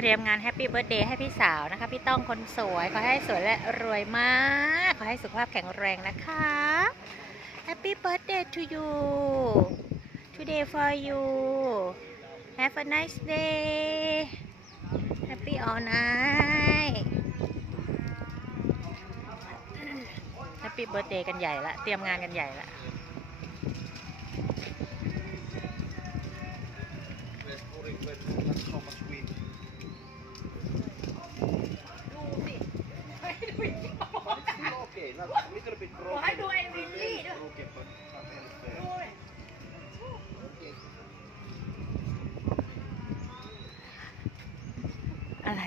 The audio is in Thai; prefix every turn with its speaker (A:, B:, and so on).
A: เตรียมงานแฮปปี้เบิร์ดเดย์ให้พี่สาวนะคะ พี่ต้องคนสวย ขอให้สวยและรวยมาก ขอให้สุขภาพแข็งแรงนะคะ Happy birthday to you today for you have a nice day happy all night Happy birthday กันใหญ่ละ เตรียมงานกันใหญ่ละ
B: okay, not a little bit broken.
C: ให้ดูไอ้วิลลี่ด้วย
B: Broken, but not very fair.
C: ดูเลย
B: Okay.
A: อะไร